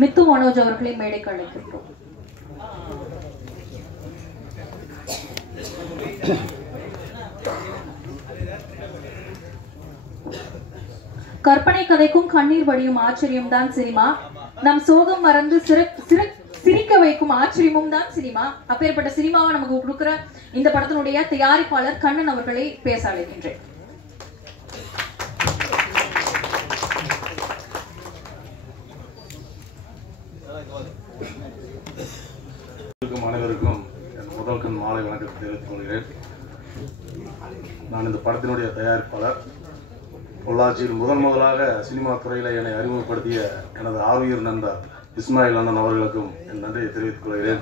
மித்து மனோஜ் அவர்களை மேடைக்கு அழைக்கின்றோம். கற்பனை கதைக்கும் கண்ணீர் வடியும் ஆச்சரியம் தான் சினிமா. நம் சோகம் மறந்து சிரிக்க வைக்கும் ஆச்சரியமும் தான் சினிமா. அப்பேற்பட்ட சினிமாவை நமக்கு கொடுக்கிற இந்த படத்தினுடைய தயாரிப்பாளர் கண்ணன் அவர்களை பேச அழைக்கின்றேன். அனைவருக்கும் என் முதல் கண் மாலை வணக்கத்தை தெரிவித்துக் கொள்கிறேன். நான் இந்த படத்தினுடைய தயாரிப்பாளர். பொள்ளாச்சியில் முதலாக சினிமா துறையில் என்னை அறிமுகப்படுத்திய எனது ஆர்வியர் நண்பர் இஸ்மாயில் அண்ணன் அவர்களுக்கும் என் நன்றியை தெரிவித்துக் கொள்கிறேன்.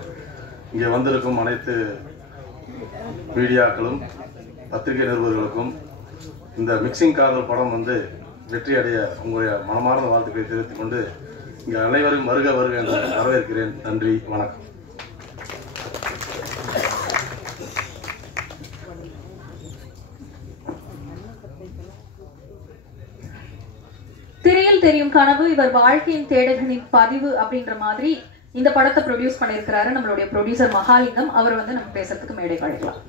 இங்கே வந்திருக்கும் அனைத்து மீடியாக்களும் பத்திரிகை நிருபர்களுக்கும் இந்த மிக்சிங் காதல் படம் வெற்றி அடைய உங்களுடைய மனமார்ந்த வாழ்த்துக்களை தெரிவித்துக் கொண்டு இங்கே அனைவரும் வருக வருக என்று வரவேற்கிறேன். நன்றி, வணக்கம். திரையில் தெரியும் கனவு இவர் வாழ்க்கையின் தேடல்களின் பதிவு அப்படின்ற மாதிரி இந்த படத்தை ப்ரொடியூஸ் பண்ணியிருக்கிறாரு நம்மளுடைய ப்ரொடியூசர் மகாலிங்கம். அவர் நம்ம பேசுறதுக்கு மேடை அழைக்கலாம்.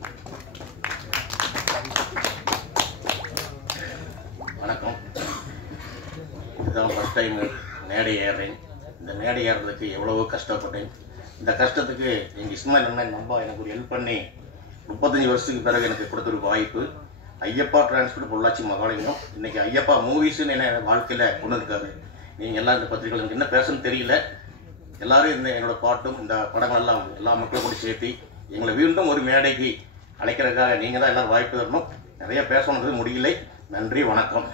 வணக்கம். இதுதான் ஃபர்ஸ்ட் டைம் மேடை ஏறுறேன். இந்த மேடை ஏறுறதுக்கு எவ்வளவோ கஷ்டப்பட்டேன். இந்த கஷ்டத்துக்கு எங்கள் இஸ்மாயில் அண்ணன் நம்பா எனக்கு ஒரு ஹெல்ப் பண்ணி 35 வருஷத்துக்கு பிறகு எனக்கு கொடுத்துருக்க வாய்ப்பு. ஐயப்பா டிரான்ஸ்போர்ட் பொள்ளாச்சி மகாலிங்கம் இன்னைக்கு ஐயப்பா மூவிஸ்ன்னு என்ன வாழ்க்கையில் கொண்டு இருக்காரு. நீங்கள் எல்லாம் இந்த பத்திரிகைகள் எனக்கு என்ன பேசணும்னு தெரியல. எல்லாரும் என்னோட பாட்டும் இந்த படங்களெல்லாம் எல்லா மக்களும் கூட சேர்த்து எங்களை மீண்டும் ஒரு மேடைக்கு அழைக்கிறதுக்காக நீங்கள் தான் எல்லாரும் வாய்ப்பு தரணும். நிறைய பேசணுன்றது முடியலை. நன்றி, வணக்கம்.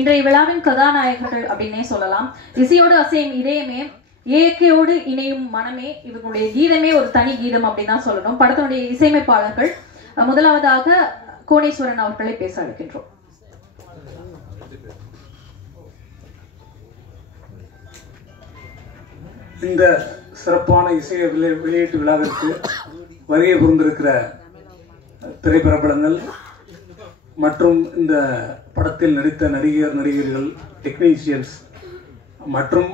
இன்றைய விழாவின் கதாநாயகர்கள் அப்படின்னே சொல்லலாம். இசையோடு அசையும் இதயமே, இயற்கையோடு இணையும் மனமே, இவர்களுடைய கீதமே ஒரு தனி கீதம் அப்படின்னு தான் சொல்லணும். படத்தினுடைய இசையமைப்பாளர்கள் முதலாவதாக கோணேஸ்வரன் அவர்களை பேச அழைக்கின்றோம். இந்த சிறப்பான இசை வெளியீட்டு விழாவிற்கு வருகை புரிந்திருக்கிற திரைப்பிரபலங்கள் மற்றும் இந்த படத்தில் நடித்த நடிகர்கள், டெக்னீஷியன்ஸ் மற்றும்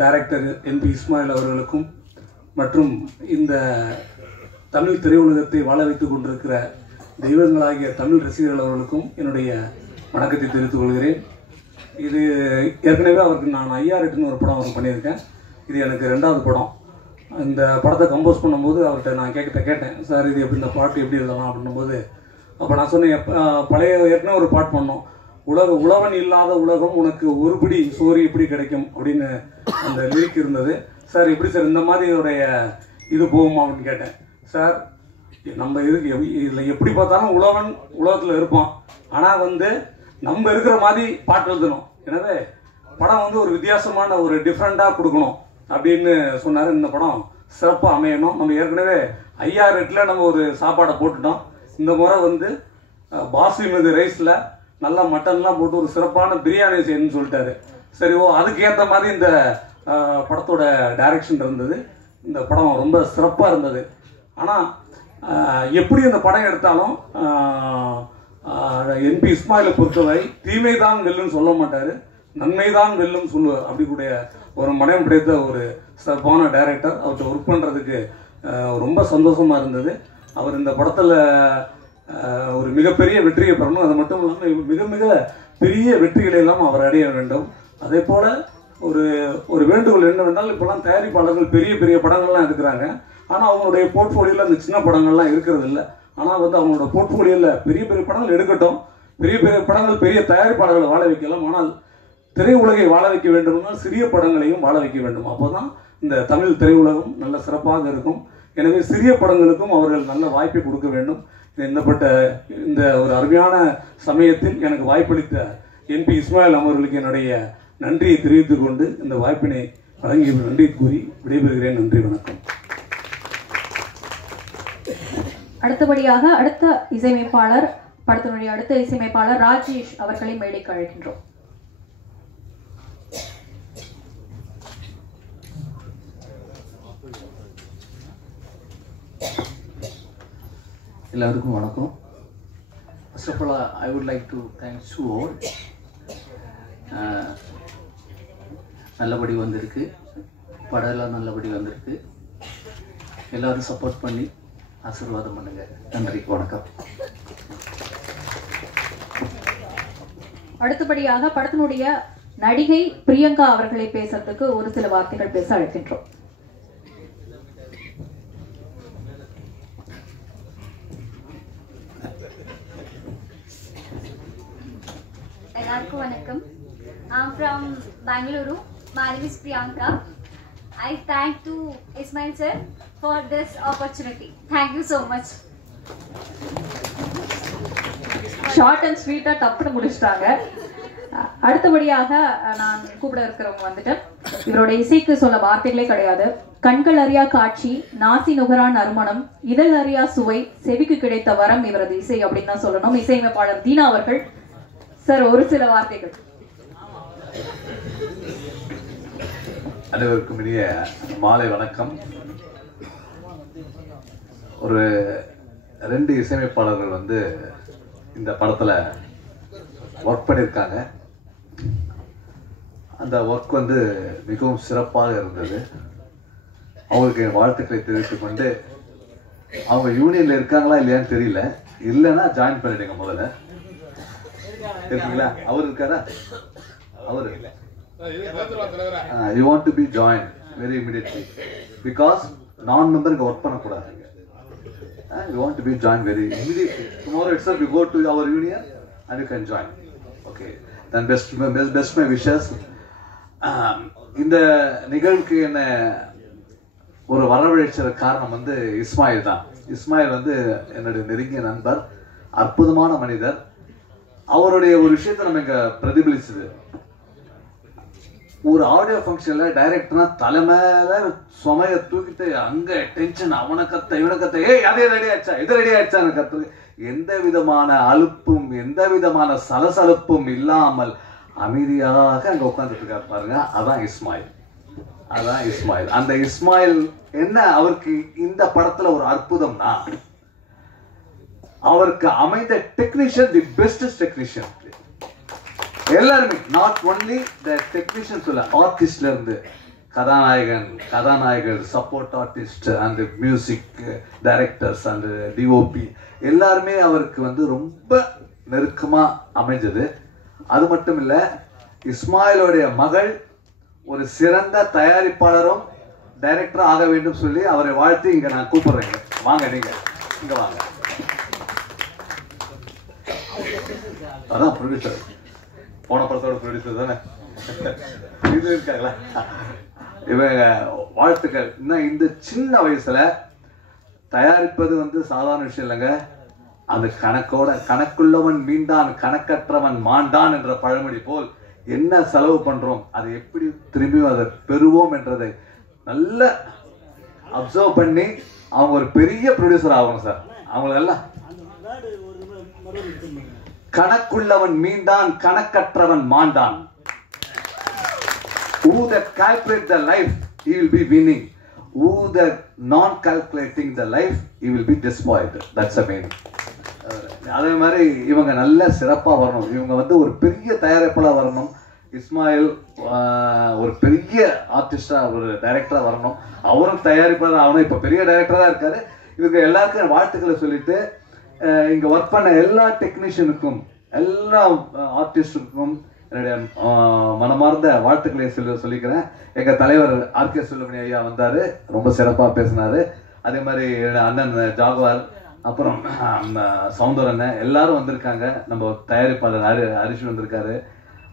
டைரக்டர் என்பி இஸ்மாயில் அவர்களுக்கும் மற்றும் இந்த தமிழ் திரையுலகத்தை வாழ வைத்துக் கொண்டிருக்கிற தெய்வங்களாகிய தமிழ் ரசிகர்கள் அவர்களுக்கும் என்னுடைய வணக்கத்தை தெரிவித்துக் கொள்கிறேன். இது ஏற்கனவே அவருக்கு நான் ஐயாரெட்டுன்னு ஒரு படம் அவர் பண்ணியிருக்கேன். இது எனக்கு 2வது படம். இந்த படத்தை கம்போஸ் பண்ணும்போது அவர்கிட்ட நான் கேட்டேன், சார் இது எப்படி இந்த பாட்டு எப்படி எழுதலாம் அப்படின்னும்போது அப்போ நான் சொன்னேன், பழைய ஏற்கனவே ஒரு பாட்டு பண்ணோம், உழவன் இல்லாத உலகம் உனக்கு ஒருபடி சோறு எப்படி கிடைக்கும் அப்படின்னு அந்த லிரிக் இருந்தது. சார் எப்படி சார் இந்த மாதிரி இதோடைய இது போகுமா அப்படின்னு கேட்டேன். சார் நம்ம இதில் எப்படி பார்த்தாலும் உழவன் உலகத்தில் இருப்பான், ஆனால் நம்ம இருக்கிற மாதிரி பாட்டு எழுதணும். எனவே படம் ஒரு வித்தியாசமான ஒரு டிஃப்ரெண்ட்டாக கொடுக்கணும் அப்படின்னு சொன்னார். இந்த படம் சிறப்பாக அமையணும். நம்ம ஏற்கனவே 5-8 நம்ம ஒரு சாப்பாடை போட்டுட்டோம். இந்த முறை பாஸ்மதி ரைஸில் நல்லா மட்டன்லாம் போட்டு ஒரு சிறப்பான பிரியாணி செய்யணும்னு சொல்லிட்டாரு. சரி, அதுக்கு ஏற்ற மாதிரி இந்த படத்தோட டைரக்ஷன் இருந்தது. இந்த படம் ரொம்ப சிறப்பாக இருந்தது. ஆனால் எப்படி இந்த படம் எடுத்தாலும் என்பி இஸ்மாயிலை பொறுத்தவரை தீமை தான் வெல்லுன்னு சொல்ல மாட்டார், நன்மை தான் வெல்லும் சொல்லுவார். அப்படி கூடிய ஒரு மனம் படைத்த ஒரு சிறப்பான டைரக்டர். அவர்கிட்ட ஒர்க் பண்ணுறதுக்கு ரொம்ப சந்தோஷமாக இருந்தது. அவர் இந்த படத்தில் ஒரு மிகப்பெரிய வெற்றியை பெறணும். அது மட்டும் இல்லாமல் மிக மிக பெரிய வெற்றிகளை எல்லாம் அவர் அடைய வேண்டும். அதே போல் ஒரு வேண்டுகோள் என்னவென்றால், இப்போலாம் தயாரிப்பாளர்கள் பெரிய பெரிய படங்கள்லாம் எடுக்கிறாங்க. ஆனால் அவங்களுடைய போர்ட்ஃபோலியோவில் அந்த சின்ன படங்கள்லாம் இருக்கிறது இல்லை. ஆனால் அவங்களோட போர்ட்ஃபோலியோவில் பெரிய பெரிய படங்கள் எடுக்கட்டும், பெரிய பெரிய படங்கள் பெரிய தயாரிப்பாளர்களை வாழ வைக்கலாம். ஆனால் திரையுலகை வாழ வைக்க வேண்டும்னால் சிறிய படங்களையும் வாழ வைக்க வேண்டும். அப்போ தான் இந்த தமிழ் திரையுலகம் நல்ல சிறப்பாக இருக்கும். எனவே சிறிய படங்களுக்கும் அவர்கள் நல்ல வாய்ப்பை கொடுக்க வேண்டும். இந்த ஒரு அருமையான சமயத்தில் எனக்கு வாய்ப்பளித்த என்பி இஸ்மாயில் அவர்களுக்கு என்னுடைய நன்றியை தெரிவித்துக் கொண்டு இந்த வாய்ப்பினை வழங்கி நன்றி கூறி விடைபெறுகிறேன். நன்றி, வணக்கம். அடுத்தபடியாக படத்தினுடைய அடுத்த இசையமைப்பாளர் ராஜேஷ் அவர்களை மேடைக்கு அழைக்கின்றோம். எல்லாருக்கும் வணக்கம். First of all, I would like to thank you all. நல்லபடி வந்திருக்கு, படம் எல்லாம் நல்லபடி வந்திருக்கு. எல்லாரும் சப்போர்ட் பண்ணி ஆசீர்வாதம் பண்ணுங்க. நன்றி, வணக்கம். அடுத்தபடியாக படத்தினுடைய நடிகை பிரியங்கா அவர்களை பேசுறதுக்கு ஒரு சில வார்த்தைகள் பேச அழைக்கின்றோம். எல்லாருக்கும் வணக்கம். I'm from Bangalore. My name is Priyanka. I thank to Ismail sir for this opportunity. Thank you so much. Short and ஸ்வீட்டா டப்புன்னு முடிச்சிட்டாங்க. அடுத்தபடியாக நான் கூப்பிட இருக்கிறவங்க வந்துட்டு இவரோட இசைக்கு சொல்ல வார்த்தைகளே கிடையாது. கண்கள் அறியா காட்சி, நாசி நுகரா நறுமணம், இதழ் அறியா சுவை, செவிக்கு கிடைத்த வரம் இவரது இசை அப்படின்னு தான் சொல்லணும். இசையமைப்பாளர் தீனா அவர்கள் சார் ஒரு சில வார்த்தைகள். அனைவருக்கும் இனிய மாலை வணக்கம். ஒரு 2 இசையமைப்பாளர்கள் வந்து இந்த படத்துல ஒர்க் பண்ணியிருக்காங்க. அந்த ஒர்க் வந்து மிகவும் சிறப்பாக இருந்தது. அவங்களுக்கு என் வாழ்த்துக்களை தெரிவித்துக் கொண்டு, அவங்க யூனியன்ல இருக்காங்களா இல்லையான்னு தெரியல, இல்லைன்னா ஜாயின் பண்ணிடுங்க. முதல்ல இருக்கீங்களா? அவர் இருக்காரா? அவரு you want to be joined very immediately because non-member இங்க ஒர்க் பண்ணக்கூடாது. You want to be joined very immediately. Tomorrow itself you go to our union and you can join. Okay, then best my wishes. இந்த நிகழ்வுக்கு என்ன ஒரு வரவழைச்ச காரணம் வந்து இஸ்மாயில் தான். இஸ்மாயில் வந்து என்னுடைய நெருங்கிய நண்பர், அற்புதமான மனிதர். அவருடைய ஒரு விஷயத்தை நம்ம இங்க பிரதிபலிச்சது. ஒரு ஆடியோ ஃபங்க்ஷன்ல டைரக்டர்னா தலைமையில சுமைய தூக்கிட்டு அங்க டென்ஷன், அவனை கத்த இவனை கத்த, அதே ரெடி ஆயிடுச்சா இது ரெடி ஆயிடுச்சான்னு கத்து, எந்த விதமான அலுப்பும் எந்த விதமான சலசலப்பும் இல்லாமல் அமைதியாக அங்க உட்கார்ந்துட்டு இருக்காரு பாருங்க. அதான் இஸ்மாயில், அதான் இஸ்மாயில். அந்த இஸ்மாயில் என்ன, அவருக்கு இந்த படத்துல ஒரு அற்புதம்னா, அவருக்கு அமைந்த டெக்னீஷியன் தி பெஸ்ட் டெக்னீஷியன். எல்லாருமே நாட் ஒன்லி த டெக்னீஷியன் சொல்ல, ஆர்டிஸ்ட்ல இருந்து கதாநாயகர், support artist and music directors and DOP எல்லாருமே அவருக்கு வந்து ரொம்ப நெருக்கமா அமைஞ்சது. அது மட்டும் இல்ல, இஸ்மாயிலோடைய மகள் ஒரு சிறந்த தயாரிப்பாளரும் டைரக்டர் ஆக வேண்டும் சொல்லி அவரை வாழ்த்து இங்க நான் கூப்பிடுறேங்க. வாங்க, நீங்க இங்க வாங்க. அதான் ப்ரொடியூசர், போன படத்தோட ப்ரொடியூசர் தானே இது இருக்காங்களா? இவங்க வாழ்த்துக்கள். இன்னும் இந்த சின்ன வயசுல தயாரிப்பது வந்து சாதாரண விஷயம் இல்லைங்க. அது கணக்கோட, கணக்குள்ளவன் மீண்டான் கணக்கற்றவன் மாண்டான் என்ற பழமொழி போல் என்ன செலவு பண்றோம், அதை எப்படி திரும்பியும் அதை பெறுவோம் என்றதை நல்ல அப்சர்வ் பண்ணி அவங்க ஒரு பெரிய ப்ரொடியூசர் ஆகணும் சார். அவங்களெல்லாம் கணக்குள்ளவன் மீண்டான் கணக்கற்றவன் மாண்டான். Who that calculate the life, he will be winning. Who that non calculating the life, he will be despoiled. That's the main. அதே மாதிரி இவங்க நல்ல சிறப்பா வரணும். இவங்க வந்து ஒரு பெரிய தயாரிப்பாளா வரணும். இஸ்மாயில் ஒரு பெரிய ஆர்டிஸ்டா, ஒரு டைரக்டரா வரணும். அவரும் தயாரிப்பாளர் ஆகணும். இப்ப பெரிய டைரக்டரா இருக்காரு. இவங்க எல்லாருக்கும் வாழ்த்துக்களை சொல்லிட்டு, இங்க ஒர்க் பண்ண எல்லா டெக்னீஷியனுக்கும் எல்லா ஆர்டிஸ்டுக்கும் என்னுடைய மனமார்ந்த வாழ்த்துக்களை சொல்லிக்கிறேன். எங்க தலைவர் ஆர்கே சுல்லமணி ஐயா வந்தாரு, ரொம்ப சிறப்பா பேசினாரு. அதே மாதிரி அண்ணன் ஜாகுவார், அப்புறம் சவுந்தர் அண்ணன் எல்லாரும் வந்திருக்காங்க. நம்ம தயாரிப்பாளர் ஹரிஷ் வந்திருக்காரு,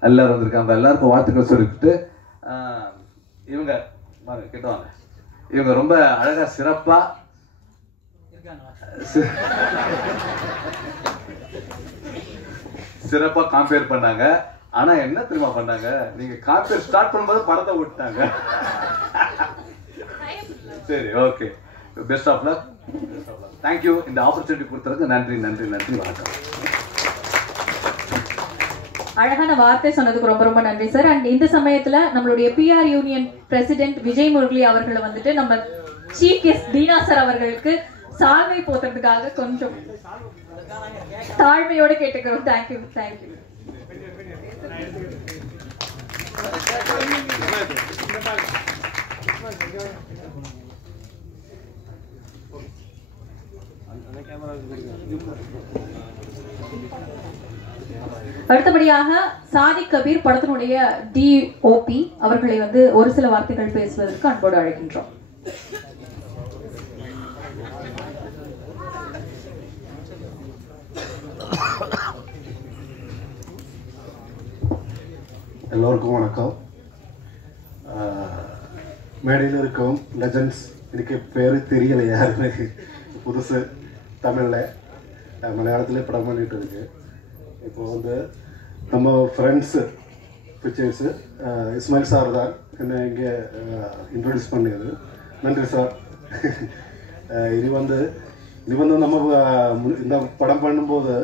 எல்லாரும் வந்திருக்காங்க. எல்லாருக்கும் வாழ்த்துக்கள் சொல்லிட்டு, இவங்க கிட்ட வாங்க. இவங்க ரொம்ப அழகா சிறப்பா சிறப்பா காம்பேர் பண்ணாங்க. ஆனா என்ன தெரியுமா பண்ணாங்க, நீங்க காம்பேர் ஸ்டார்ட் பண்ணும்போது படத்தை விட்டாங்க. சரி, okay, best of luck. Thank you. இந்த ஆப்பர்ச்சுனிட்டி கொடுத்ததுக்கு நன்றி நன்றி நன்றி. வணக்கம். அழகான வார்த்தை சொன்னதுக்கு ரொம்ப ரொம்ப நன்றி சார். அண்ட் இந்த சமயத்துல நம்மளுடைய PR union president Vijay Murali அவர்களை வந்துட்டு நம்ம சீஃப் கெஸ்ட் தீனா சார் அவர்களுக்கு சால்வை போத்துறதுக்காக கொஞ்சம் தாழ்மையோட கேட்டுக்கிறோம். தேங்க்யூ. அடுத்தபடியாக சாதிக் கபீர் படத்தினுடைய டிஓபி அவர்களை வந்து ஒரு சில வார்த்தைகள் பேசுவதற்கு அன்போடு அழைக்கின்றோம். எல்லோருக்கும் வணக்கம். மேடையில் இருக்கும் லெஜண்ட்ஸ், எனக்கு பேர் தெரியல யாருன்னு, புதுசு தமிழில் மலையாளத்தில் படம் பண்ணிகிட்டு இருக்கு. இப்போ வந்து நம்ம ஃப்ரெண்ட்ஸு பிக்சர்ஸு இஸ்மாயில் சார் தான் என்னை இங்கே இன்ட்ரடியூஸ் பண்ணியது. நன்றி சார். இது வந்து நம்ம இந்த படம் பண்ணும்போது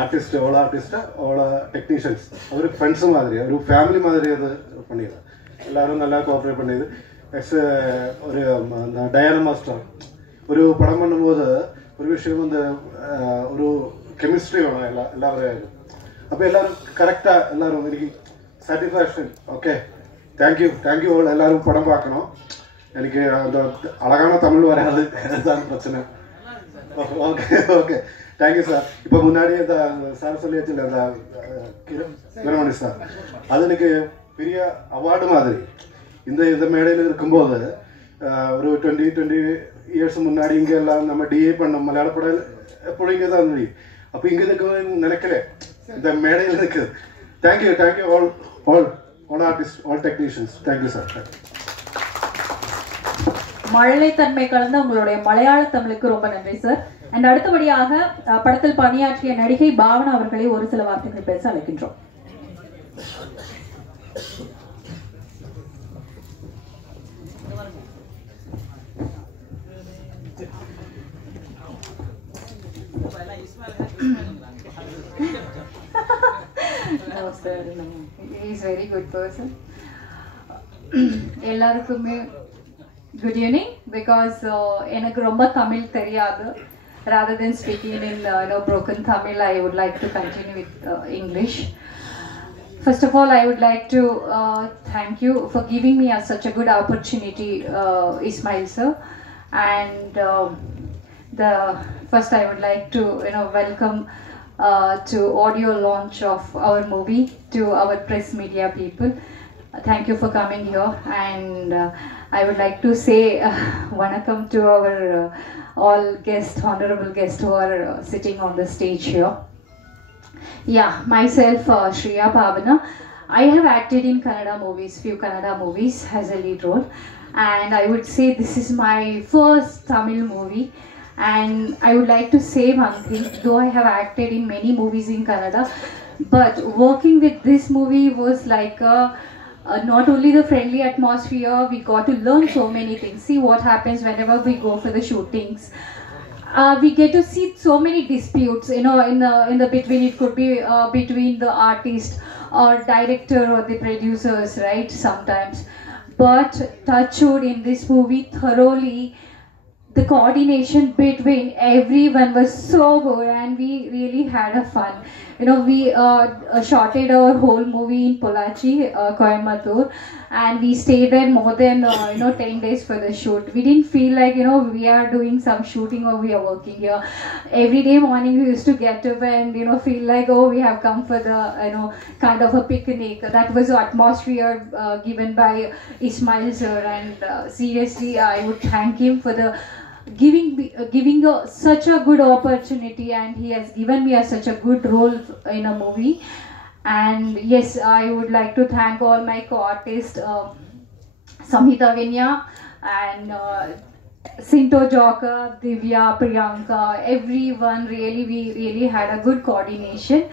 ஆர்டிஸ்ட் எவ்வளோ ஆர்டிஸ்ட்டாக அவ்வளோ டெக்னீஷியன்ஸ் ஒரு ஃப்ரெண்ட்ஸு மாதிரி ஒரு ஃபேமிலி மாதிரி அது பண்ணியது. எல்லோரும் நல்லா கோஆப்ரேட் பண்ணியது. நெக்ஸ்ட்டு ஒரு டயானா மாஸ்டர் ஒரு படம் பண்ணும்போது ஒரு விஷயம் வந்து ஒரு கெமிஸ்ட்ரி வேணும் எல்லாரும். அப்போ எல்லோரும் கரெக்டாக எல்லோரும் எனக்கு சாட்டிஸ்ஃபேக்ஷன். ஓகே, தேங்க்யூ எல்லோரும் படம் பார்க்கணும். எனக்கு அந்த அழகான தமிழ் வராது, அதுதான் பிரச்சனை. Okay thank you sir. இப்போ முன்னாடி அந்த சார் சொல்லியாச்சுல்ல அந்த வீரமணி சார், அது எனக்கு பெரிய அவார்டு மாதிரி. இந்த மேடையில் இருக்கும்போது ஒரு 20 இயர்ஸ் முன்னாடி இங்கே எல்லாம் நம்ம டிஏ பண்ணோம் மலையாள படம் எப்பொழுதும் இங்கே தான் இருந்தது. அப்போ இங்கே இருக்குன்னு நினைக்கல, இந்த மேடையில் இருக்குது. Thank you all artist, all technicians. Thank you sir. மழலைத்தன்மை கலந்த உங்களுடைய மலையாள தமிழுக்கு ரொம்ப நன்றி சார். அண்ட் அடுத்தபடியாக படத்தில் பணியாற்றிய நடிகை பாவனா அவர்களை ஒரு சில வார்த்தைகள் பேச அழைக்கின்றோம். No sir, no. He is very good person. எல்லாருக்குமே good evening, because எனக்கு ரொம்ப தமிழ் தெரியாது. Rather than speaking in broken Tamil, I would like to continue with English. First of all, I would like to thank you for giving me such a good opportunity, Ismail sir. And first I would like to welcome to audio launch of our movie to our press media people. Thank you for coming here, and I would like to say vanakkam to our all guests, honorable guests who are sitting on the stage here. Yeah, myself Shriya Pavana. I have acted in few Kannada movies as a lead role, and I would say this is my first Tamil movie. And I would like to say one thing, though I have acted in many movies in Kannada, but working with this movie was like not only the friendly atmosphere, we got to learn so many things. See what happens whenever we go for the shootings. We get to see so many disputes, in the between. It could be between the artist or director or the producers, right? Sometimes, but touch wood, in this movie thoroughly, the coordination between everyone was so good, and we really had a fun. We shotted our whole movie in Pollachi, Coimbatore, and we stayed there more than 10 days for the shoot. We didn't feel like we are doing some shooting or we are working here. Every day morning we used to get up and feel like, oh, we have come for the kind of a picnic. That was the atmosphere given by Ismail sir, and seriously I would thank him for the giving such a good opportunity, and he has given me such a good role in a movie. And yes, I would like to thank all my co-artists, Samhita Vinya and Sinto Joka, Divya, Priyanka, everyone. Really, we really had a good coordination.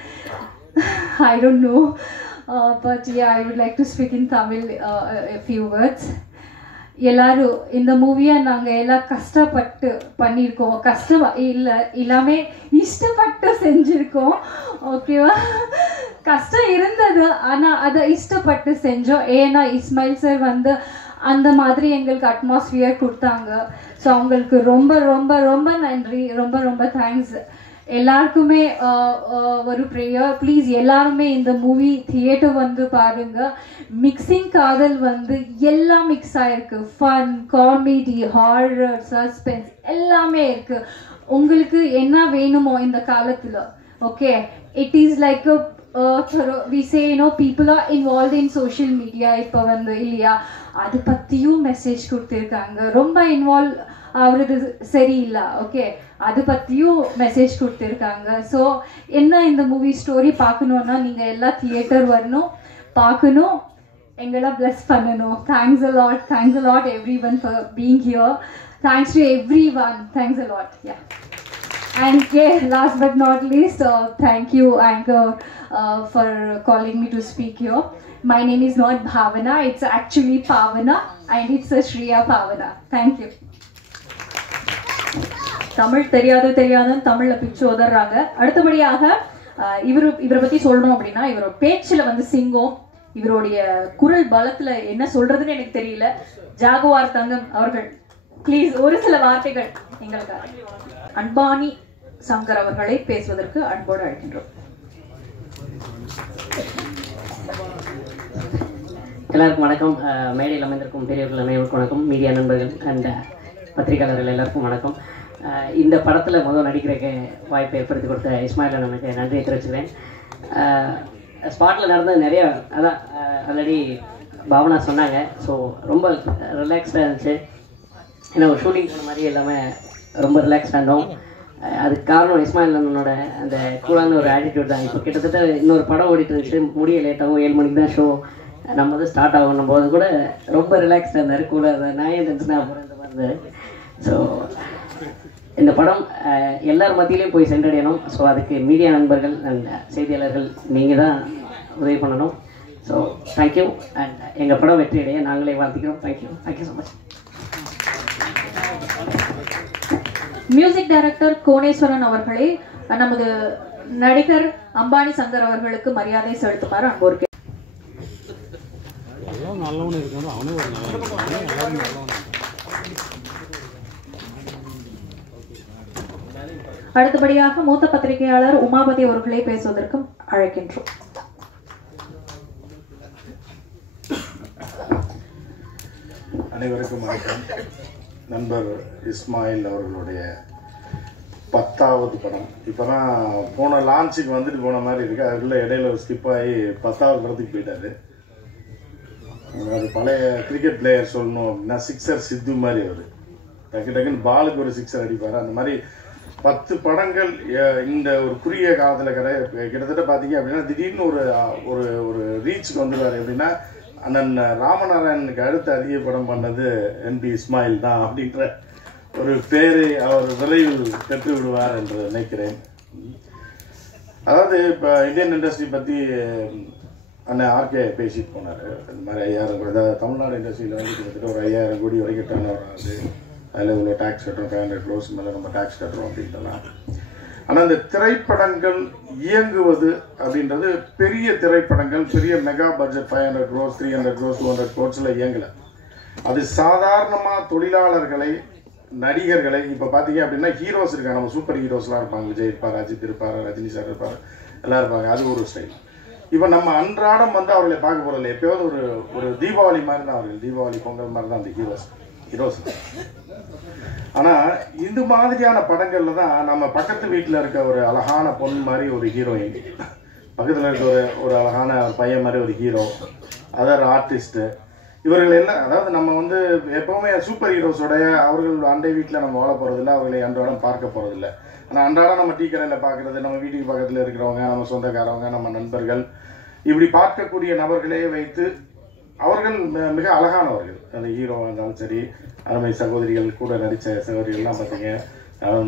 I don't know, but yeah, I would like to speak in Tamil a few words. எல்லாரும் இந்த மூவியை நாங்கள் எல்லாம் கஷ்டப்பட்டு பண்ணியிருக்கோம். கஷ்டம் இல்லை, எல்லாமே இஷ்டப்பட்டு செஞ்சுருக்கோம். ஓகேவா? கஷ்டம் இருந்தது, ஆனால் அதை இஷ்டப்பட்டு செஞ்சோம். ஏன்னா இஸ்மாயில் சார் வந்து அந்த மாதிரி எங்களுக்கு அட்மாஸ்பியர் கொடுத்தாங்க. ஸோ அவங்களுக்கு ரொம்ப ரொம்ப ரொம்ப நன்றி, ரொம்ப ரொம்ப தேங்க்ஸ். எல்லாருக்குமே ஒரு ப்ரேயர், ப்ளீஸ் எல்லாருமே இந்த மூவி தியேட்டர் வந்து பாருங்க. மிக்சிங் காதல் வந்து எல்லாம் மிக்ஸ் ஆயிருக்கு. ஃபன், காமெடி, ஹாரர், சஸ்பென்ஸ் எல்லாமே இருக்கு. உங்களுக்கு என்ன வேணுமோ இந்த காலத்துல, okay, it is like we say, you know, people are involved in social media இப்போ வந்து இல்லையா, அது பற்றியும் மெசேஜ் கொடுத்துருக்காங்க. ரொம்ப இன்வால்வ் ஆகுறது சரியில்லை, ஓகே, அது பற்றியும் மெசேஜ் கொடுத்துருக்காங்க. ஸோ என்ன இந்த மூவி ஸ்டோரி பார்க்கணுன்னா நீங்கள் எல்லாம் தியேட்டர் வரணும், பார்க்கணும், எங்கெல்லாம் பிளஸ் பண்ணணும். Thanks a lot everyone for being here. Thanks to everyone. Thanks a lot. Yeah. And yeah, last but not least, thank you, Anchor, for calling me to speak here. My name is not Bhavana, it's actually Pavana, and it's a Shriya Pavana. Thank you. Tamil தெரியாதுன்னு தமிழ்ல பிச்சு உதறாங்க. அடுத்தபடியாக இவரை பத்தி சொல்லணும் அப்படின்னா, இவரோட பேச்சுல வந்து சிங்கம், இவருடைய குரல் பலத்துல என்ன சொல்றதுன்னு எனக்கு தெரியல. ஜாகுவார் தங்கம் அவர்கள் ப்ளீஸ் ஒரு சில வார்த்தைகள் எங்களுக்காக. அன்பானி சங்கர் அவர்களை பேசுவதற்கு அன்போடு அழைக்கின்றோம். எல்லாருக்கும் வணக்கம். மேடையில் அமைந்திருக்கும் பெரியவர்கள் அனைவருக்கும் வணக்கம். மீடியா நண்பர்கள் அண்ட் பத்திரிகையாளர்கள் எல்லாருக்கும் வணக்கம். இந்த படத்தில் முதல் நடிக்கிறக்கு வாய்ப்பை ஏற்படுத்தி கொடுத்த இஸ்மாயில் அண்ணனுக்கு நன்றியை தெரிவிச்சுக்கிறேன். ஸ்பாட்டில் நடந்தது நிறையா, அதான் ஆல்ரெடி பாவனா சொன்னாங்க. ஸோ ரொம்ப ரிலாக்ஸ்டாக இருந்துச்சு. ஏன்னா ஒரு ஷூட்டிங் போன மாதிரி எல்லாமே ரொம்ப ரிலாக்ஸ்டாக இருந்தோம். அதுக்கு காரணம் இஸ்மாயில் அண்ணனோட அந்த கூலான ஒரு ஆட்டிடியூட் தான். இப்போ கிட்டத்தட்ட இன்னொரு படம் ஓடிட்டு இருந்துச்சு, முடிய லேட்டாகும், 7 மணிக்கு தான் ஷோ, நம்ம வந்து ஸ்டார்ட் ஆகணும் போது கூட ரொம்ப ரிலாக்ஸ்டாக இருந்தார், கூலாக. நான் ஏன் டென்ஷனாக போகிறேன் இந்த மாதிரி இருந்தது. ஸோ இந்த படம் எல்லார் மத்தியிலையும் போய் சென்றடையணும். ஸோ அதுக்கு மீடியா நண்பர்கள் அண்ட் செய்தியாளர்கள் நீங்கள் தான் உதவி பண்ணணும். So thank you. அண்ட் எங்கள் படம் வெற்றியடைய நாங்களே வாழ்த்துக்கிறோம். Thank you so much. Music director Koneswaran அவர்களே நமது நடிகர் அம்பானி சங்கர் அவர்களுக்கு மரியாதை செலுத்துமாறு அன்போருக்கு. அடுத்தபடியாக மூத்த பத்திரிகையாளர் உமாபதி அவர்களை பேசுவதற்கும் அழைக்கின்றோம். அனைவருக்கும் வணக்கம். நண்பர் இஸ்மாயில் அவர்களுடைய 10வது படம். இப்போ தான் போன லான்ச்சுக்கு வந்துட்டு போன மாதிரி இருக்குது. அதுக்குள்ளே இடையில ஒரு ஸ்கிப் ஆகி 10வது படத்துக்கு போயிட்டாரு. அது பழைய கிரிக்கெட் பிளேயர் சொல்லணும் அப்படின்னா சிக்ஸர் சித்து மாதிரி அவர் டக்கு டக்குன்னு பாலுக்கு ஒரு சிக்ஸர் அடிப்பார். அந்த மாதிரி 10 படங்கள் இந்த ஒரு குறுகிய காலத்தில் கிட்டத்தட்ட பார்த்தீங்க அப்படின்னா திடீர்னு ஒரு ஒரு ரீச்சுக்கு வந்துடுவார். எப்படின்னா அண்ணன் ராமநாராயணனுக்கு அடுத்து அதிக படம் பண்ணது என்பி இஸ்மாயில் தான் அப்படின்ற ஒரு பேரை அவர் விரைவில் பெற்று விடுவார் என்று நினைக்கிறேன். அதாவது இப்போ இந்தியன் இண்டஸ்ட்ரி பற்றி அண்ணன் ஆர்கே பேசிட்டு போனார். இந்த மாதிரி 5000 கோடி, அதாவது தமிழ்நாடு இண்டஸ்ட்ரியில் வந்து கிட்டத்தட்ட ஒரு 5000 கோடி வரைக்கும் டர்ன் ஓவர் ஆகுது. அதில் இவ்வளோ டேக்ஸ் கட்டுறோம், 500 crores மேலே நம்ம டேக்ஸ் கட்டுறோம் அப்படின்ட்டுலாம். ஆனால் இந்த திரைப்படங்கள் இயங்குவது அப்படின்றது பெரிய திரைப்படங்கள், பெரிய mega budget 500 crores, 300 crores, 200 crores இயங்கலை. அது சாதாரணமாக தொழிலாளர்களை, நடிகர்களை, இப்போ பார்த்தீங்க அப்படின்னா ஹீரோஸ் இருக்காங்க, நம்ம சூப்பர் ஹீரோஸ்லாம் இருப்பாங்க, விஜய் இருப்பார், அஜித் இருப்பார், ரஜினி சார் இருப்பார், எல்லாம் இருப்பாங்க. அது ஒரு ஸ்டைல். இப்போ நம்ம அன்றாடம் வந்து அவர்களை பார்க்க போகிறதில்ல. எப்போயாவது ஒரு தீபாவளி மாதிரி தான் அவர்கள், தீபாவளி பொங்கல் மாதிரி தான் அந்த ஹீரோஸ். ஆனால் இந்த மாதிரியான படங்களில் தான் நம்ம பக்கத்து வீட்டில் இருக்க ஒரு அழகான பொண்ணு மாதிரி ஒரு ஹீரோயின், பக்கத்தில் இருக்க ஒரு அழகான பையன் மாதிரி ஒரு ஹீரோ, அதர் ஆர்டிஸ்ட்டு, இவர்கள் எல்லாம், அதாவது நம்ம வந்து எப்போவுமே சூப்பர் ஹீரோஸோடைய அவர்கள் அண்டை வீட்டில் நம்ம வாழ போகிறதில்ல, அவர்களை அன்றாடம் பார்க்க போகிறதில்ல. ஆனால் அன்றாடம் நம்ம டீ கடையில் பார்க்குறது, நம்ம வீட்டுக்கு பக்கத்தில் இருக்கிறவங்க, நம்ம சொந்தக்காரவங்க, நம்ம நண்பர்கள், இப்படி பார்க்கக்கூடிய நபர்களே வைத்து அவர்கள் மிக அழகானவர்கள். அந்த ஹீரோவாக இருந்தாலும் சரி, அருமை சகோதரிகள் கூட நடித்த சகோதரிகள்லாம் பார்த்தீங்க,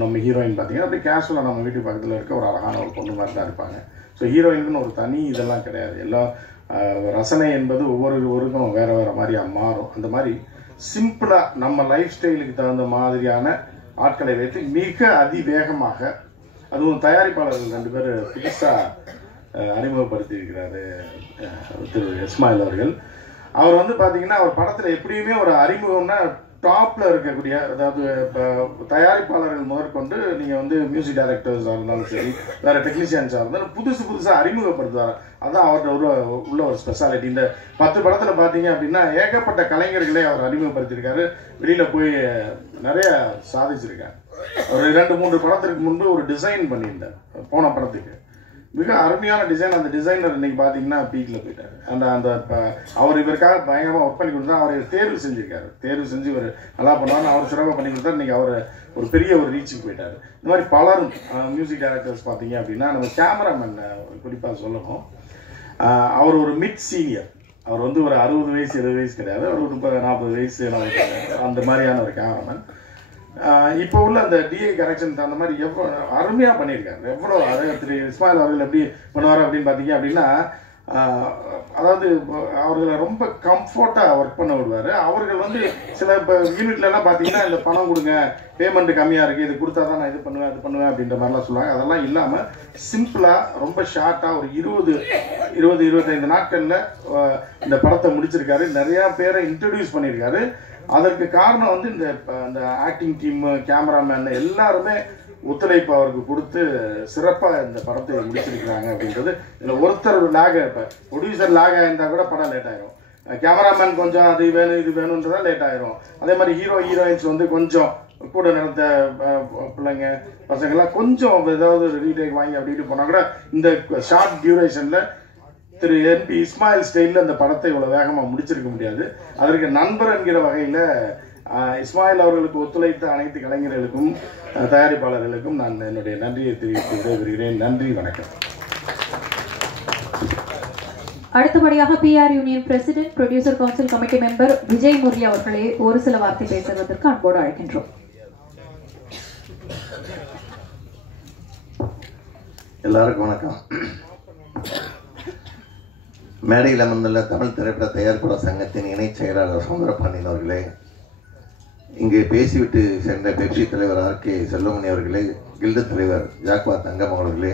நம்ம ஹீரோயின் பார்த்தீங்கன்னா அப்படி கேஷுவலாக நம்ம வீட்டு பக்கத்தில் இருக்க ஒரு அழகான ஒரு பொண்ணு மாதிரி தான் இருப்பாங்க. ஸோ ஹீரோயினுக்குன்னு ஒரு தனி இதெல்லாம் கிடையாது. எல்லாம் ரசனை என்பது ஒவ்வொருவருக்கும் வேறு வேறு மாதிரியாக மாறும். அந்த மாதிரி சிம்பிளாக நம்ம லைஃப் ஸ்டைலுக்கு தகுந்த மாதிரியான ஆட்களை வைத்து மிக அதிவேகமாக, அதுவும் தயாரிப்பாளர்கள் 2 பேர் புதுசாக அறிமுகப்படுத்தி இருக்கிறாரு திரு இஸ்மாயில் அவர்கள். அவர் வந்து பார்த்தீங்கன்னா அவர் படத்தில் எப்படியுமே ஒரு அறிமுகம்னா டாப்பில் இருக்கக்கூடிய, அதாவது இப்போ தயாரிப்பாளர்கள் முதற்கொண்டு நீங்கள் வந்து மியூசிக் டைரக்டர்ஸாக இருந்தாலும் சரி, வேறு டெக்னீஷியன்ஸாக இருந்தாலும் புதுசாக அறிமுகப்படுத்துவார். அதுதான் அவர்கிட்ட உள்ள ஒரு ஸ்பெஷாலிட்டி. இந்த 10 படத்தில் பார்த்தீங்க அப்படின்னா ஏகப்பட்ட கலைஞர்களே அவர் அறிமுகப்படுத்தியிருக்காரு. வெளியில் போய் நிறைய சாதிச்சிருக்காரு. ஒரு 2-3 படத்திற்கு முன்பு ஒரு டிசைன் பண்ணியிருந்தார் போன படத்துக்கு. மிக அருமையான டிசைன். அந்த டிசைனர் இன்னைக்கு பார்த்தீங்கன்னா பீக்கில் போயிட்டார். அந்த அவர் இவருக்காக பயங்கரமாக ஒர்க் பண்ணி கொடுத்தா அவரை தேர்வு செஞ்சுருக்காரு. தேர்வு செஞ்சு இவர் நல்லா பண்ணுவார்னு அவர் சிறப்பாக பண்ணி கொடுத்தா இன்றைக்கி அவர் ஒரு பெரிய ஒரு ரீச்சுக்கு போயிட்டார். இந்த மாதிரி பலரும் மியூசிக் டைரக்டர்ஸ் பார்த்தீங்க அப்படின்னா நம்ம கேமராமேன் குறிப்பாக சொல்லணும். அவர் ஒரு மிட் சீனியர். அவர் வந்து ஒரு 60 வயசு 70 வயசு கிடையாது. அவர் ஒரு 30-40 வயசு அந்த மாதிரியான ஒரு கேமராமேன். இப்போ உள்ள அந்த டிஏ கரெக்ஷன் அந்த மாதிரி எவ்வளோ அருமையாக பண்ணியிருக்காரு. எவ்வளோ அழகாக திரு இஸ்மாயில் அவர்கள் எப்படி பண்ணுவார் அப்படின்னு பார்த்தீங்க அப்படின்னா, அதாவது அவர்களை ரொம்ப கம்ஃபர்ட்டாக ஒர்க் பண்ண விடுவார். அவர்கள் வந்து சில இப்போ யூனிட்லலாம் பார்த்தீங்கன்னா இந்த பணம் கொடுங்க, பேமெண்ட்டு கம்மியாக இருக்குது, இது கொடுத்தா தான் நான் இது பண்ணுவேன் அது பண்ணுவேன் அப்படின்ற மாதிரிலாம் சொல்லுவாங்க. அதெல்லாம் இல்லாமல் சிம்பிளாக ரொம்ப ஷார்ட்டாக ஒரு 20-25 நாட்களில் இந்த படத்தை முடிச்சிருக்காரு. நிறையா பேரை இன்ட்ரடியூஸ் பண்ணியிருக்காரு. அதற்கு காரணம் வந்து இந்த ஆக்டிங் டீம், கேமராமேன் எல்லாருமே ஒத்துழைப்பு அவருக்கு கொடுத்து சிறப்பாக இந்த படத்தை முடிச்சிருக்கிறாங்க அப்படின்றது. இதில் ஒருத்தர் லேக், இப்போ ப்ரொடியூசர் லேக் ஆகிருந்தால் கூட படம் லேட் ஆகிரும். கேமராமேன் கொஞ்சம் அது வேணும் இது வேணுன்றதான் லேட் ஆகிரும். அதே மாதிரி ஹீரோயின்ஸ் வந்து கொஞ்சம் கூட நடந்த பிள்ளைங்க பசங்கள்லாம் கொஞ்சம் ஏதாவது ரீடேக் வாங்கி அப்படின்ட்டு போனால் கூட இந்த ஷார்ட் டியூரேஷனில் திரு என்பி இஸ்மாயில் ஸ்டைலில் அந்த படத்தை இவ்வளோ வேகமாக முடிச்சிருக்க முடியாது. அதற்கு நண்பர் என்கிற வகையில் இஸ்மாயில் அவர்களுக்கு ஒத்துழைத்த அனைத்து கலைஞர்களுக்கும் தயாரிப்பாளர்களுக்கும் நான் என்னுடைய நன்றியை தெரிவித்து விடைபெறுகிறேன். நன்றி, வணக்கம். அடுத்தபடியாக PR union president, producer council committee member Vijay Murali அவர்களே ஒரு சில வார்த்தை பேசுவதற்கு அன்போடு அழைக்கின்றோம். எல்லாருக்கும் வணக்கம். மேடையில் அமர்ந்துள்ள தமிழ் திரைப்பட தயாரிப்பாளர் சங்கத்தின் இணைச் செயலாளர் சுந்தரபாண்டியன் அவர்களே, இங்கே பேசிவிட்டு சென்ற பெப்சி தலைவர் ஆர்கே செல்வமணி அவர்களே, கில்டு தலைவர் ஜாக்வா தங்கம் அவர்களே,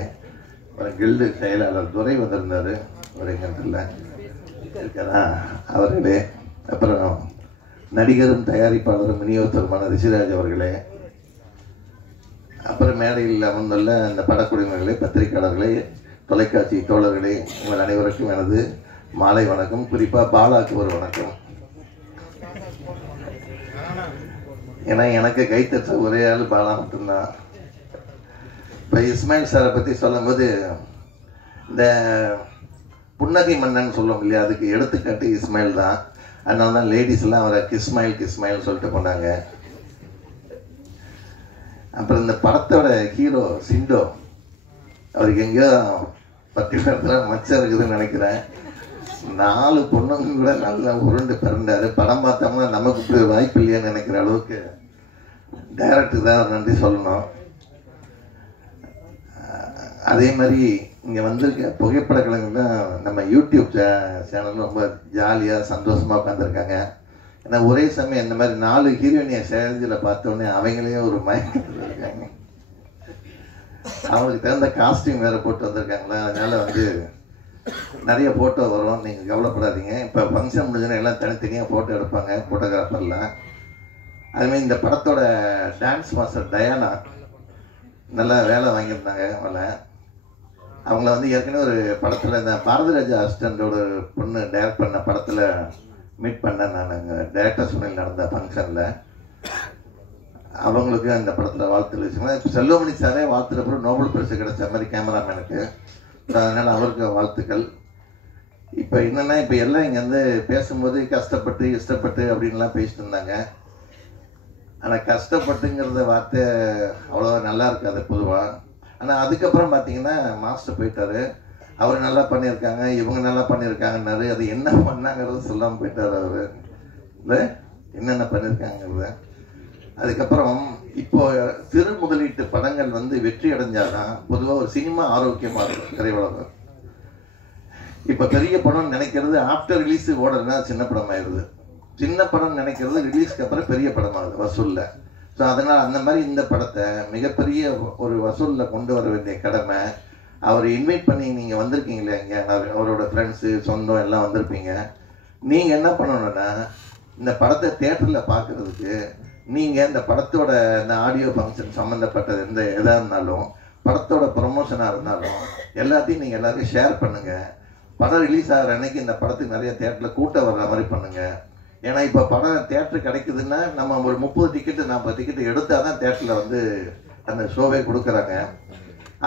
கில்டு செயலாளர் துரை வந்திருந்தார், ஒரு எங்கத்தில் இருக்கிறா அவர்களே, அப்புறம் நடிகரும் தயாரிப்பாளரும் விநியோகத்தருமான ரிஷிராஜ் அவர்களே, அப்புறம் மேடையில் அமர்ந்துள்ள அந்த படக்குழுவினர்களே, பத்திரிகையாளர்களே, தொலைக்காட்சி தோழர்களே, உங்கள் அனைவருக்கும் எனது மாலை வணக்கம். குறிப்பாக பாலாக்கு ஒரு வணக்கம். ஏன்னா எனக்கு கைத்தட்ட ஒரே ஆள் பாலா மட்டும்தான். இப்போ இஸ்மாயில் சாரை பற்றி சொல்லும்போது இந்த புன்னகை மன்னன் சொல்லுவோம் இல்லையா, அதுக்கு எடுத்துக்காட்டு இஸ்மாயில் தான். அதனால தான் லேடிஸ்லாம் அவரை கிஸ்மாயில் சொல்லிட்டு போனாங்க. அப்புறம் இந்த படத்தோட ஹீரோ சிண்டோ, அவருக்கு எங்கேயோ 10 இடத்துல மச்சம் இருக்குதுன்னு நினைக்கிறேன். 4 பொண்ணுங்க கூட நல்லா உருண்டு பிறந்தாரு. படம் பார்த்தோம்னா நமக்கு இப்படி வாய்ப்பு இல்லையான்னு நினைக்கிற அளவுக்கு டைரக்டர் தான் நன்றி சொல்லணும். அதே மாதிரி இங்கே வந்திருக்க புகைப்பட கலைஞர் தான் நம்ம யூடியூப் சேனல் ரொம்ப ஜாலியாக சந்தோஷமாக உட்காந்துருக்காங்க. ஏன்னா ஒரே சமயம் இந்த மாதிரி 4 ஹீரோயினியை சேலஞ்சில் பார்த்தோன்னே அவங்களே ஒரு மயக்கத்தில் இருக்காங்க. அவங்களுக்கு தகுந்த காஸ்டியூம் வேறு போட்டு வந்திருக்காங்களா, அதனால் வந்து நிறைய ஃபோட்டோ வரும், நீங்கள் கவலைப்படாதீங்க. இப்போ ஃபங்க்ஷன் முடிஞ்சோன்னா எல்லாம் தனித்தனியாக ஃபோட்டோ எடுப்பாங்க ஃபோட்டோகிராஃபர்லாம். அதுமாதிரி இந்த படத்தோட டான்ஸ் மாஸ்டர் டயானா நல்லா வேலை வாங்கியிருந்தாங்க. அவங்கள வந்து ஏற்கனவே ஒரு படத்தில் இந்த பாரதிராஜா அசிஸ்டண்டோட பொண்ணு டைரக்ட் பண்ண படத்தில் மீட் பண்ணேன் நான். அங்கே டைரக்டர் சுனில் நடந்த ஃபங்க்ஷனில் அவங்களுக்கு அந்த படத்தில் வாழ்த்து வச்சுங்க. இப்போ செல்வமணி சாரே வாழ்த்துறப்பறம் நோபல் பரிசு கிடைச்ச மாதிரி கேமராமேனுக்கு, அதனால் அவருக்கு வாழ்த்துக்கள். இப்போ என்னென்னா, இப்போ எல்லாம் இங்கே வந்து பேசும்போது கஷ்டப்பட்டு இஷ்டப்பட்டு அப்படின்லாம் பேசிட்டு இருந்தாங்க. ஆனால் கஷ்டப்பட்டுங்கிறத வார்த்தை அவ்வளோ நல்லா இருக்காது பொதுவாக. ஆனால் அதுக்கப்புறம் பார்த்தீங்கன்னா மாஸ்டர் போயிட்டார். அவர் நல்லா பண்ணியிருக்காங்க, இவங்க நல்லா பண்ணியிருக்காங்கன்னாரு. அது என்ன பண்ணாங்கிறது சொல்லாமல் போயிட்டார் அவர். இல்லை என்னென்ன பண்ணியிருக்காங்கிறத. அதுக்கப்புறம் இப்போ சிறு முதலீட்டு படங்கள் வந்து வெற்றி அடைஞ்சாதான் பொதுவாக ஒரு சினிமா ஆரோக்கியமாக இருக்கும் திரையுலகம். இப்போ பெரிய படம் நினைக்கிறது ஆஃப்டர் ரிலீஸ் ஓடனா சின்ன படம் ஆயிடுது, சின்ன படம் நினைக்கிறது ரிலீஸ்க்கு அப்புறம் பெரிய படமாகுது வசூலில். ஸோ அதனால் அந்த மாதிரி இந்த படத்தை மிகப்பெரிய ஒரு வசூலில் கொண்டு வர வேண்டிய கடமை. அவர் இன்வைட் பண்ணி நீங்கள் வந்திருக்கீங்களே, இங்கே அவரோட ஃப்ரெண்ட்ஸு சொந்தம் எல்லாம் வந்திருப்பீங்க. நீங்கள் என்ன பண்ணணுன்னா இந்த படத்தை தேட்டரில் பார்க்குறதுக்கு நீங்கள் இந்த படத்தோட இந்த ஆடியோ ஃபங்க்ஷன் சம்மந்தப்பட்டது எந்த எதாக இருந்தாலும், படத்தோட ப்ரொமோஷனாக இருந்தாலும் எல்லாத்தையும் நீங்கள் எல்லாருக்கும் ஷேர் பண்ணுங்கள். படம் ரிலீஸ் ஆகிற அன்னைக்கு இந்த படத்துக்கு நிறைய தேட்டரில் கூட்டம் வர்ற மாதிரி பண்ணுங்கள். ஏன்னா இப்போ படம் தேட்டரு கிடைக்குதுன்னா நம்ம ஒரு 30 டிக்கெட்டு 40 டிக்கெட்டு எடுத்தால் தான் தேட்டரில் வந்து அந்த ஷோவே கொடுக்குறாங்க.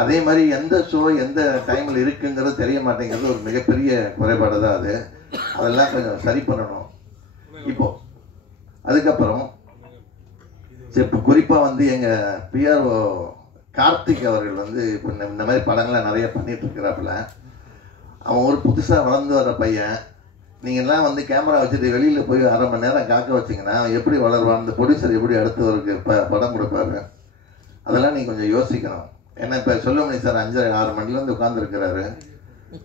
அதே மாதிரி எந்த ஷோ எந்த டைமில் இருக்குங்கிறது தெரிய மாட்டேங்கிறது ஒரு மிகப்பெரிய குறைபாடு தான். அதெல்லாம் கொஞ்சம் சரி பண்ணணும். இப்போது அதுக்கப்புறம் இப்போ குறிப்பாக வந்து எங்கள் பிஆர்ஓ கார்த்திக் அவர்கள் வந்து இப்போ இந்த மாதிரி படங்கள்லாம் நிறைய பண்ணிட்டு இருக்கிறாப்புல. அவன் ஒரு புதுசாக வளர்ந்து வர பையன். நீங்கள்லாம் வந்து கேமரா வச்சுட்டு வெளியில் போய் 1/2 மணி நேரம் காக்க வச்சிங்கன்னா எப்படி வளருவான், இந்த ப்ரொடியூசர் எப்படி அடுத்தவருக்கு படம் கொடுப்பாரு, அதெல்லாம் நீங்கள் கொஞ்சம் யோசிக்கணும். ஏன்னா இப்போ சொல்லுமணி சார் 5-6 மணிலேருந்து உட்காந்துருக்கிறாரு.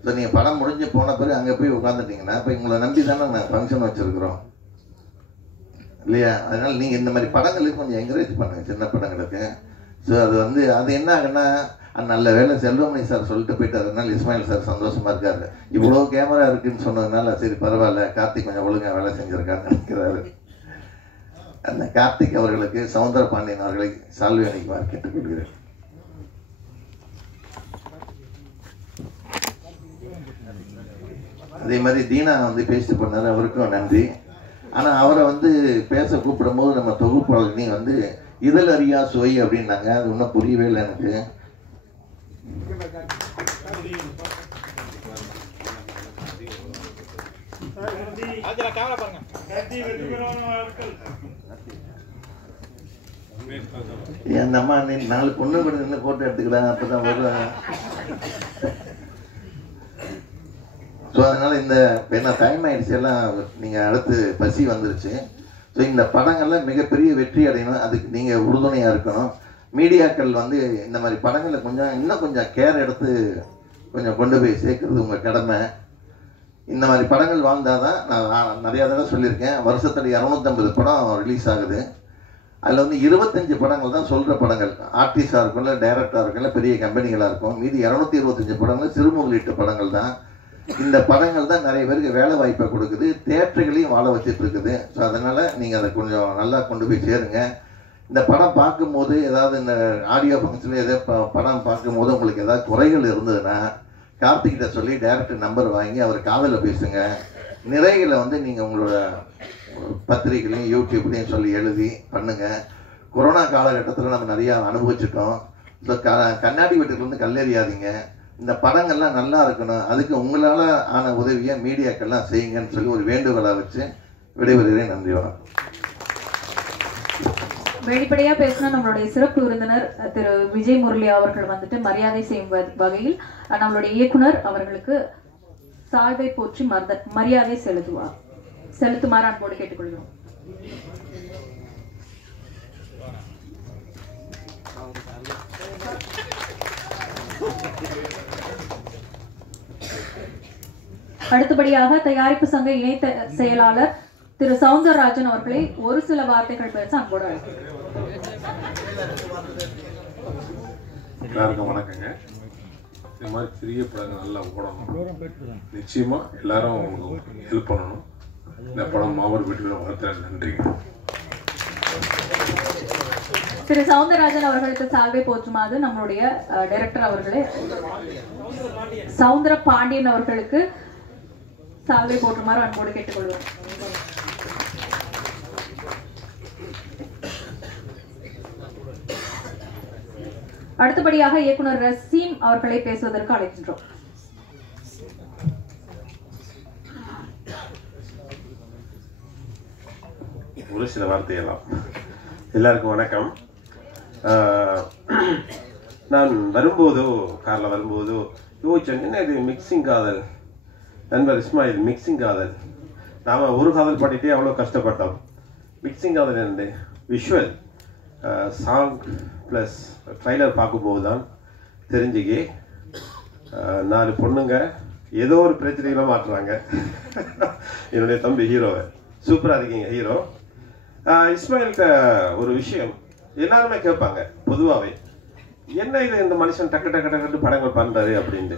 ஸோ நீங்கள் படம் முடிஞ்சு போன பிறகு அங்கே போய் உட்காந்துட்டிங்கன்னா இப்போ உங்களை நம்பி தானே நாங்கள் ஃபங்க்ஷன் வச்சுருக்குறோம் இல்லையா? அதனால் நீங்கள் இந்த மாதிரி படங்களுக்கு கொஞ்சம் என்கரேஜ் பண்ணுங்கள், சின்ன படங்களுக்கு. ஸோ அது வந்து அது என்ன ஆகுன்னா, நல்ல வேலை செல்வமணி சார் சொல்லிட்டு போயிட்டார், அதனால இஸ்மாயில் சார் சந்தோஷமாக இருக்காரு. இவ்வளோ கேமரா இருக்குன்னு சொன்னதுனால சரி பரவாயில்ல, கார்த்திக் கொஞ்சம் ஒழுங்காக வேலை செஞ்சுருக்கான்னு நினைக்கிறாரு. அந்த கார்த்திக் அவர்களுக்கு சவுந்தர பாண்டியன் அவர்களை சால்வி அணிக்குமாறு கேட்டுக்கொள்கிறேன். அதே மாதிரி தீனா வந்து பேசிட்டு போனார், அவருக்கும் நன்றி. ஆனால் அவரை வந்து பேச கூப்பிடும்போது நம்ம தொகுப்பாளர் நீ வந்து இதழ் அறியா சுவை அப்படின்னாங்க. அது ஒன்றும் புரியவே இல்லை எனக்கு. என் அம்மா நீ 4 பொண்ணு கூட நின்று போட்டோ எடுத்துக்கலாம், அப்பதான் வருவாங்க. ஸோ அதனால இந்த என்ன டைம் ஆயிடுச்சு, எல்லாம் நீங்கள் அடுத்து பசி வந்துருச்சு. ஸோ இந்த படங்கள்லாம் மிகப்பெரிய வெற்றி அடையணும், அதுக்கு நீங்கள் உறுதுணையாக இருக்கணும். மீடியாக்கள் வந்து இந்த மாதிரி படங்களை இன்னும் கொஞ்சம் கேர் எடுத்து கொஞ்சம் கொண்டு போய் சேர்க்கறது உங்கள் கடமை. இந்த மாதிரி படங்கள் வாழ்ந்தால் தான், நான் நிறையா தடவை சொல்லியிருக்கேன், வருஷத்துல 250 படம் ரிலீஸ் ஆகுது. அதில் வந்து 25 படங்கள் தான் சொல்கிற படங்கள், ஆர்டிஸ்டாக இருக்கும், இல்லை டைரக்டராக இருக்கும், இல்லை பெரிய கம்பெனிகளாக இருக்கும். மீதி 225 படங்கள் சிறு முதலீட்டு படங்கள் தான். இந்த படங்கள் தான் நிறைய பேருக்கு வேலை வாய்ப்பை கொடுக்குது, தேட்டர்களையும் வாழ வச்சுட்டு இருக்குது. ஸோ அதனால் நீங்கள் அதை கொஞ்சம் நல்லா கொண்டு போய் சேருங்க. இந்த படம் பார்க்கும்போது ஏதாவது இந்த ஆடியோ ஃபங்க்ஷனில் ஏதாவது படம் பார்க்கும்போது உங்களுக்கு ஏதாவது குறைகள் இருந்ததுன்னா கார்த்திகிட்ட சொல்லி டைரக்டர் நம்பர் வாங்கி அவர் காதில் பேசுங்க. நிறைகளை வந்து நீங்கள் உங்களோட பத்திரிகைலையும் யூடியூப்லேயும் சொல்லி எழுதி பண்ணுங்கள். கொரோனா காலகட்டத்தில் நம்ம நிறையா அனுபவிச்சிட்டோம். ஸோ கண்ணாடி வீட்டுலேருந்து கல்லெறியாதீங்க. இந்த படங்கள்லாம் நல்லா இருக்கணும், அதுக்கு உங்களால் ஆன உதவியை மீடியாக்கெல்லாம் செய்யுங்கன்னு சொல்லி ஒரு வேண்டுகோளை வச்சு விடைபெறுகிறேன். நன்றி, வணக்கம். வெளிப்படையா பேசினா நம்மளுடைய சிறப்பு விருந்தினர் திரு விஜய் முரளி அவர்கள் வந்துட்டு மரியாதை செய்யும் வகையில் நம்மளுடைய இயக்குனர் அவர்களுக்கு சால்வை போற்றி மரியாதை செலுத்துமாறு அன்போடு கேட்டுக்கொள்கிறோம். அடுத்தபடியாக தயாரிப்பு சங்க இணை செயலாளர் திரு சவுந்தரராஜன் அவர்களை ஒரு சில வார்த்தைகள் பேச அன்போடு அழைக்கிறேன். எல்லாருக்கும் வணக்கங்க. இந்த மாதிரி சிறிய படங்கள் நல்லா ஓடணும், நிச்சயமா எல்லாரும் ஹெல்ப் பண்ணணும். இந்த படம் மாபெரும் வெற்றியோட வாழ்த்துறேன். நன்றிங்க. திரு சவுந்தரராஜன் அவர்களுக்கு சால்வை போற்றுமாறு நம்மளுடைய டைரக்டர் அவர்களே சவுந்தர பாண்டியன் அவர்களுக்கு சால்வை போற்றுமாறு அன்போடு கேட்டுக்கொள்வோம். அடுத்தபடியாக இயக்குனர் ரசீம் அவர்களை பேசுவதற்கு அழைக்கின்றோம். ஒரு சில வார்த்தையெல்லாம். எல்லாருக்கும் வணக்கம். நான் காரில் வரும்போதோ யோசிச்சேன், என்ன இது மிக்சிங் காதல், நண்பர் இஸ்மாயில் மிக்சிங் காதல். நாம் ஒரு காதல் பாடிட்டே அவ்வளோ கஷ்டப்பட்டோம். மிக்சிங் காதல் என்னது, விஷுவல் சாங் ப்ளஸ் ட்ரைலர் பார்க்கும்போது தான் தெரிஞ்சுக்கி 4 பொண்ணுங்க ஏதோ ஒரு பிரச்சனைகளை மாட்டுறாங்க. என்னுடைய தம்பி ஹீரோவை சூப்பராக இருக்கீங்க ஹீரோ. இஸ்மாயில்கிட்ட ஒரு விஷயம் எல்லாருமே கேட்பாங்க பொதுவாகவே, என்ன இது இந்த மனுஷன் டக்கு டக்கு டக்கு படங்கள் பண்ணுறாரு அப்படின்ட்டு.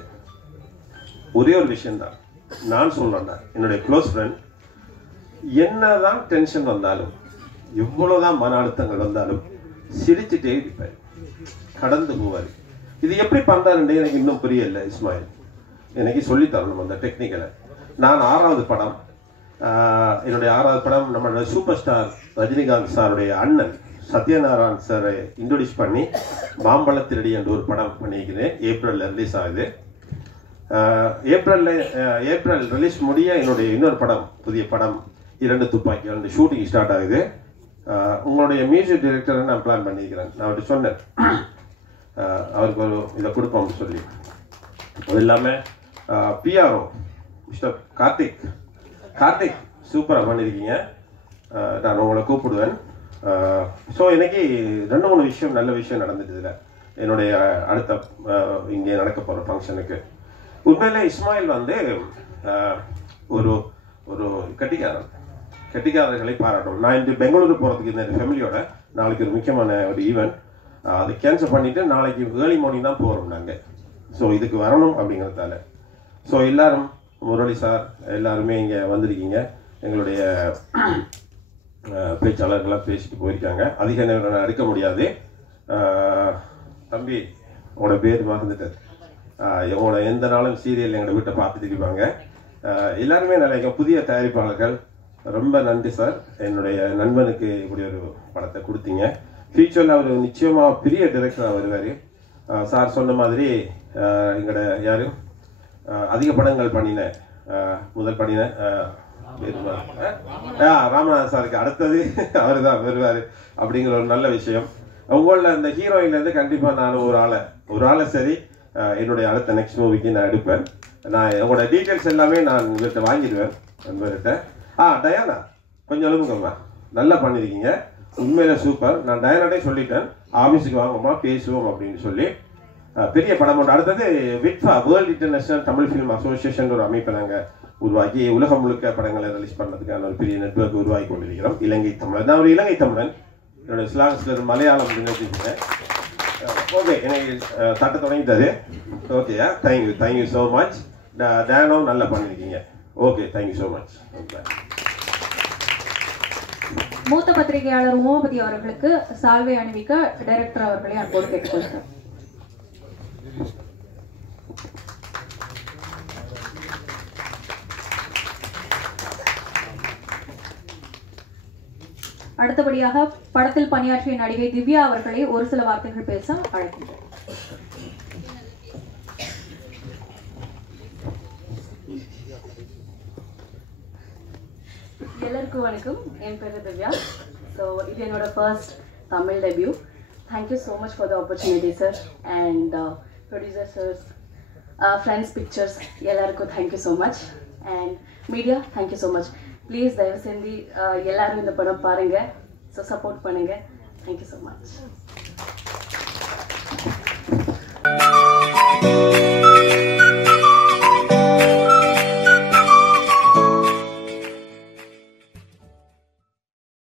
ஒரே ஒரு விஷயந்தான் நான் சொல்கிறேன்டா, என்னுடைய க்ளோஸ் ஃப்ரெண்ட் என்னதான் டென்ஷன் வந்தாலும் எவ்வளவுதான் மன அழுத்தங்கள் வந்தாலும் சிரிச்சுட்டே இருப்பார், கடந்து போவார். இது எப்படி பண்றாருன்னு எனக்கு இன்னும் புரியல. இஸ்மாயில் எனக்கு சொல்லித்தரணும் அந்த டெக்னிக்கலை. நான் 6வது படம், என்னுடைய 6வது படம் நம்மளோட சூப்பர் ஸ்டார் ரஜினிகாந்த் சாருடைய அண்ணன் சத்யநாராயண் சாரை இன்ட்ரோடியூஸ் பண்ணி மாம்பழத்திரடி என்ற ஒரு படம் பண்ணியிருக்கிறேன். ஏப்ரலில் ரிலீஸ் ஆகுது. ஏப்ரல் ரிலீஸ் முடிய என்னுடைய இன்னொரு படம், புதிய படம் 2 துப்பாக்கி 2 ஷூட்டிங் ஸ்டார்ட் ஆகுது. உங்களுடைய மியூசிக் டைரக்டரை நான் பிளான் பண்ணியிருக்கிறேன். நான் அவர்கிட்ட சொன்னேன் அவருக்கு ஒரு இதை கொடுப்போம்னு சொல்லி. அது இல்லாமல் பிஆர்ஓ மிஸ்டர் கார்த்திக் சூப்பராக பண்ணியிருக்கீங்க. நான் உங்களை கூப்பிடுவேன். ஸோ எனக்கு 2-3 விஷயம் நல்ல விஷயம் நடந்துட்டு என்னுடைய அடுத்த இங்கே நடக்க போகிற ஃபங்க்ஷனுக்கு. உண்மையிலே இஸ்மாயில் வந்து ஒரு ஒரு கட்டிக்காரர்களை பாராட்டும். நான் இன்று பெங்களூரு போகிறதுக்கு இந்த ஃபேமிலியோட நாளைக்கு ஒரு முக்கியமான ஒரு ஈவெண்ட், அதை கேன்சல் பண்ணிவிட்டு நாளைக்கு ஏர்லி மார்னிங் தான் போகிறோம் நாங்கள். ஸோ இதுக்கு வரணும் அப்படிங்கிறதால. ஸோ எல்லாரும், முரளி சார் எல்லாருமே இங்கே வந்திருக்கீங்க. எங்களுடைய பேச்சாளர்களாக பேசிட்டு போயிருக்காங்க. அதிக நேரம் எடுக்க முடியாது. தம்பி உங்களோட பேர் மறந்துட்டார். இவங்களோட எந்த நாளும் சீரியல் எங்களை வீட்டை பார்த்துட்டு இருப்பாங்க. எல்லாருமே நினைக்க புதிய தயாரிப்பாளர்கள், ரொம்ப நன்றி சார். என்னுடைய நண்பனுக்கு இப்படி ஒரு படத்தை கொடுத்தீங்க. ஃபியூச்சரில் அவர் நிச்சயமாக பெரிய டைரக்டராக வருவார். சார் சொன்ன மாதிரி எங்களோட யாரும் அதிக படங்கள் பண்ணின முதல் பண்ணின ராமநாதன் சாருக்கு அடுத்தது அவர் தான் வருவார் அப்படிங்கிற ஒரு நல்ல விஷயம். உங்களில் அந்த ஹீரோயின்லேருந்து கண்டிப்பாக நான் ஒரு ஆளை சரி என்னுடைய அடுத்த நெக்ஸ்ட் மூவிக்கு நான் எடுப்பேன். நான் உங்களோட டீட்டெயில்ஸ் எல்லாமே நான் இவர்கிட்ட வாங்கிடுவேன் நண்பர்கிட்ட. டயானா கொஞ்சம் எழுப்புங்கம்மா, நல்லா பண்ணியிருக்கீங்க, உண்மையில சூப்பர். நான் டயானாட்டே சொல்லிட்டேன் ஆஃபீஸுக்கு வாங்கம்மா பேசுவோம் அப்படின்னு சொல்லி. பெரிய படம் ஒன்று. அடுத்தது விட்ஃபா, world international Tamil film association ஒரு அமைப்பை நாங்கள் உருவாக்கி உலகம் முழுக்க படங்களை ரிலீஸ் பண்ணுறதுக்கான ஒரு பெரிய நெட்வொர்க் உருவாக்கி கொண்டிருக்கிறோம். இலங்கை தமிழன், நான் ஒரு இலங்கை தமிழன். என்னோட ஸ்லாங்ஸ்ல மலையாளம் நினைச்சிருக்கேன். ஓகே, எனக்கு தட்ட தொடங்கிட்டாரு. ஓகேயா, தேங்க்யூ ஸோ மச். டயானோ நல்லா பண்ணியிருக்கீங்க. Okay, thank you so much. மூத்த பத்திரிகையாளர் உமாபதி அவர்களுக்கு சால்வை அணிவிக்க டைரக்டர் அவர்களை அன்போடு கேட்டுக்கொள்கிறேன். அடுத்தபடியாக படத்தில் பணியாற்றிய நடிகை திவ்யா அவர்களை ஒரு சில வார்த்தைகள் பேச அழைக்கின்றேன். எல்லாருக்கும் வணக்கம். என் பேர் திவ்யா. ஸோ இது என்னோட first Tamil debut. Thank you so much for the opportunity sir and producer sirs, friends pictures எல்லாருக்கும் thank you so much. And media thank you so much. Please தயவு செஞ்சு எல்லாரும் இந்த படம் பாருங்கள். ஸோ சப்போர்ட் பண்ணுங்கள். Thank you so much.